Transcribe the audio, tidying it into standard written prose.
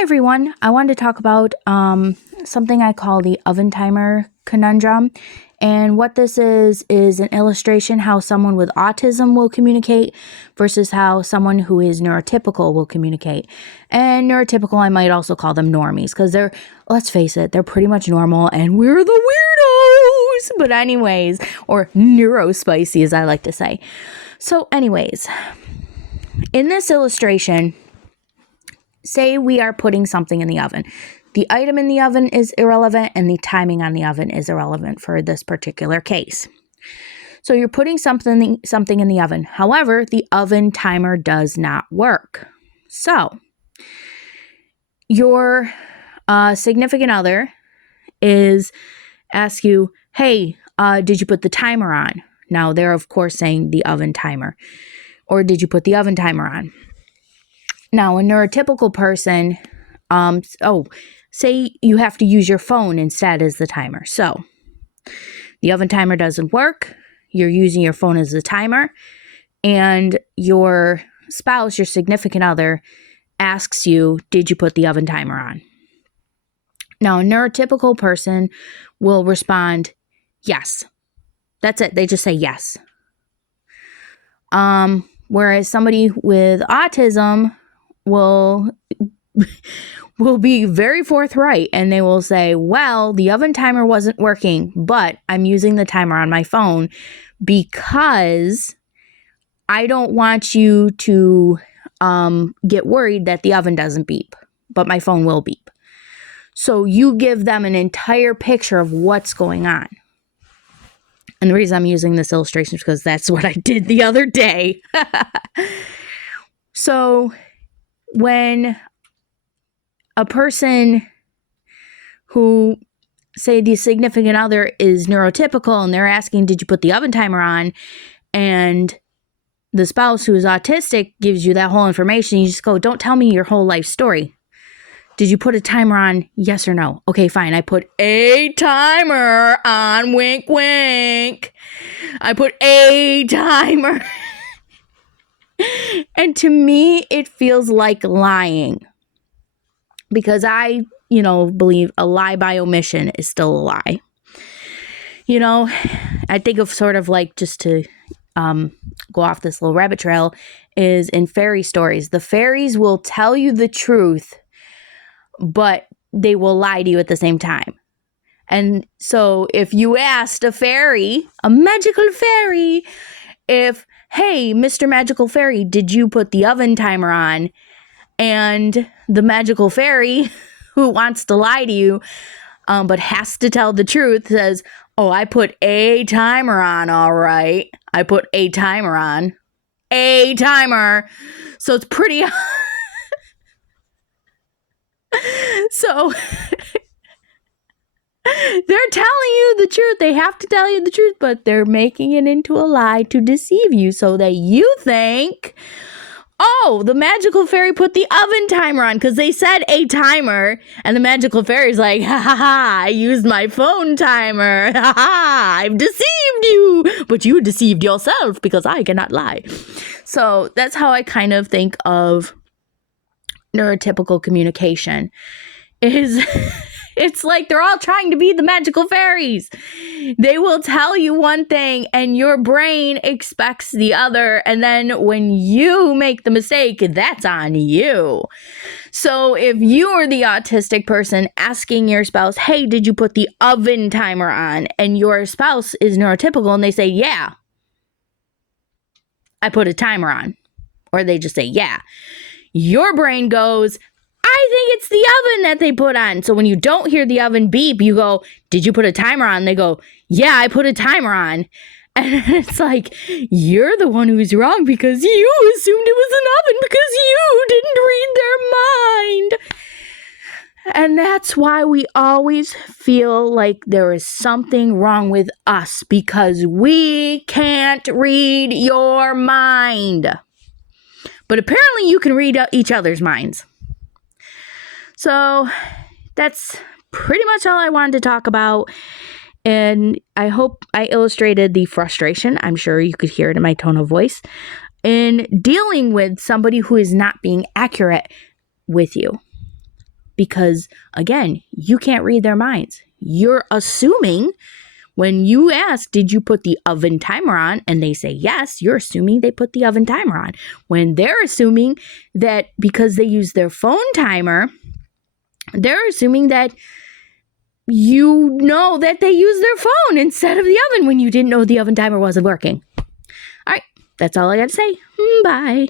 Hi everyone, I wanted to talk about something I call the oven timer conundrum. And what this is an illustration how someone with autism will communicate versus how someone who is neurotypical will communicate. And neurotypical, I might also call them normies because let's face it, they're pretty much normal and we're the weirdos. But anyways, or neurospicy as I like to say. So anyways, in this illustration, say we are putting something in the oven. The item in the oven is irrelevant and the timing on the oven is irrelevant for this particular case. So you're putting something in the oven. However, the oven timer does not work. So your significant other asks you, hey, did you put the timer on? Now they're of course saying the oven timer. Or did you put the oven timer on? Now, a neurotypical person, say you have to use your phone instead as the timer. So, the oven timer doesn't work, you're using your phone as the timer, and your spouse, your significant other, asks you, did you put the oven timer on? Now, a neurotypical person will respond, yes. That's it, they just say yes. Whereas somebody with autism will be very forthright and they will say, well, the oven timer wasn't working, but I'm using the timer on my phone because I don't want you to get worried that the oven doesn't beep, but my phone will beep. So you give them an entire picture of what's going on. And the reason I'm using this illustration is because that's what I did the other day. So when a person who, say the significant other is neurotypical and they're asking, did you put the oven timer on? And the spouse who is autistic gives you that whole information. You just go, don't tell me your whole life story. Did you put a timer on? Yes or no? Okay, fine. I put a timer on. Wink, wink. I put a timer. And to me, it feels like lying. Because I, believe a lie by omission is still a lie. I think of sort of like, just to go off this little rabbit trail, is in fairy stories. The fairies will tell you the truth, but they will lie to you at the same time. And so if you asked a fairy, a magical fairy, hey, Mr. Magical Fairy, did you put the oven timer on? And the magical fairy who wants to lie to you, but has to tell the truth, says, oh, I put a timer on, all right. I put a timer on. A timer. So it's pretty... So... They're telling you the truth. They have to tell you the truth, but they're making it into a lie to deceive you so that you think, oh, the magical fairy put the oven timer on because they said a timer, and the magical fairy's like, ha ha ha, I used my phone timer. Ha ha, I've deceived you. But you deceived yourself because I cannot lie. So that's how I kind of think of neurotypical communication is... It's like they're all trying to be the magical fairies. They will tell you one thing and your brain expects the other. And then when you make the mistake, that's on you. So if you are the autistic person asking your spouse, hey, did you put the oven timer on? And your spouse is neurotypical and they say, yeah, I put a timer on. Or they just say, yeah. Your brain goes, I think it's the oven that they put on. So when you don't hear the oven beep, you go, did you put a timer on? They go, yeah, I put a timer on. And it's like, you're the one who's wrong because you assumed it was an oven because you didn't read their mind. And that's why we always feel like there is something wrong with us because we can't read your mind. But apparently you can read each other's minds. So that's pretty much all I wanted to talk about. And I hope I illustrated the frustration. I'm sure you could hear it in my tone of voice in dealing with somebody who is not being accurate with you. because, again, you can't read their minds. You're assuming when you ask, did you put the oven timer on? And they say yes, you're assuming they put the oven timer on. When they're assuming that because they use their phone timer, they're assuming that you know that they use their phone instead of the oven when you didn't know the oven timer wasn't working. All right, that's all I got to say. Bye.